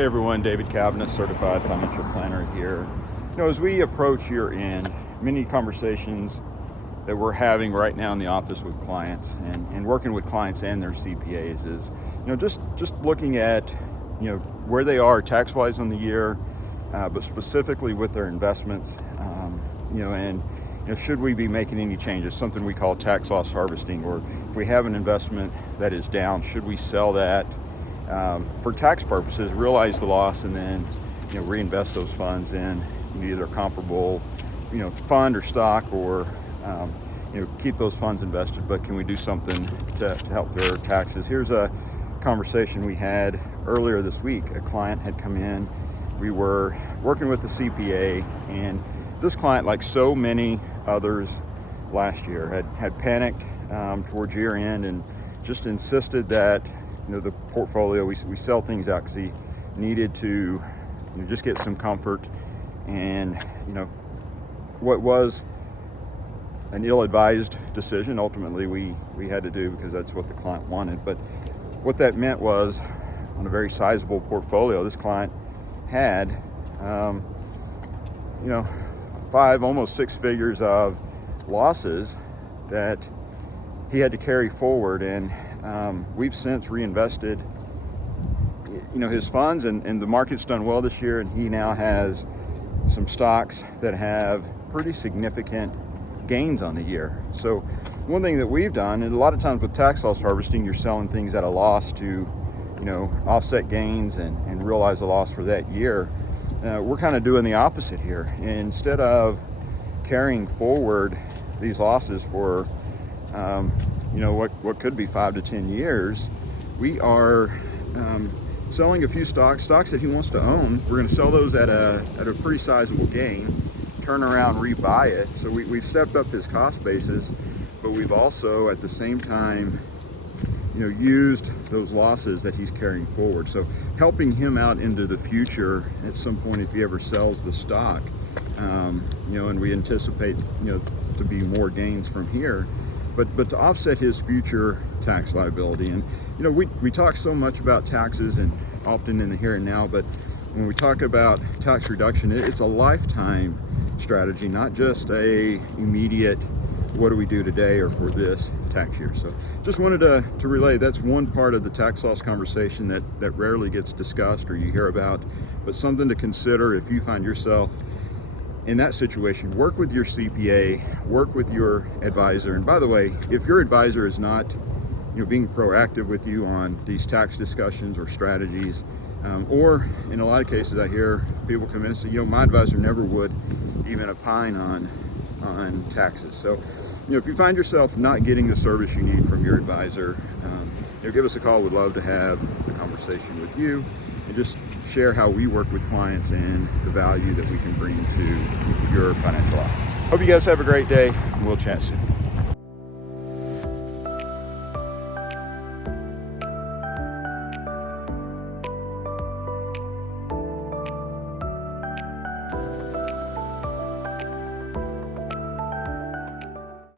Hey everyone, David Caviness, Certified Financial Planner here. As we approach year end, many conversations that we're having right now in the office with clients and working with clients and their CPAs is, just looking at, where they are tax-wise on the year, but specifically with their investments, and should we be making any changes, something we call tax loss harvesting, or if we have an investment that is down, should we sell that for tax purposes, realize the loss, and then reinvest those funds in either comparable fund or stock, or keep those funds invested, but can we do something to help their taxes? Here's a conversation we had earlier this week. A client had come in. We were working with the CPA, and this client, like so many others last year, had panicked towards year end and just insisted that the portfolio, we sell things out because he needed to just get some comfort. And what was an ill-advised decision, ultimately we had to do because that's what the client wanted. But what that meant was, on a very sizable portfolio, this client had 5, almost 6 figures of losses that he had to carry forward. And we've since reinvested his funds, and the market's done well this year, and he now has some stocks that have pretty significant gains on the year. So one thing that we've done, and a lot of times with tax loss harvesting, you're selling things at a loss to offset gains and realize the loss for that year. We're kind of doing the opposite here. Instead of carrying forward these losses for what could be 5 to 10 years, we are selling a few stocks that he wants to own. We're going to sell those at a pretty sizable gain, turn around, rebuy it. So we've stepped up his cost basis, but we've also at the same time used those losses that he's carrying forward. So helping him out into the future at some point if he ever sells the stock, and we anticipate to be more gains from here, but to offset his future tax liability. And we talk so much about taxes and often in the here and now, but when we talk about tax reduction, it's a lifetime strategy, not just a immediate what do we do today or for this tax year. So just wanted to relay, that's one part of the tax loss conversation that rarely gets discussed or you hear about, but something to consider if you find yourself in that situation. Work with your CPA, work with your advisor. And by the way, if your advisor is not being proactive with you on these tax discussions or strategies, or in a lot of cases I hear people come in and say, my advisor never would even opine on taxes. So if you find yourself not getting the service you need from your advisor, give us a call. We'd love to have a conversation with you and just share how we work with clients and the value that we can bring to your financial life. Hope you guys have a great day, and we'll chat soon.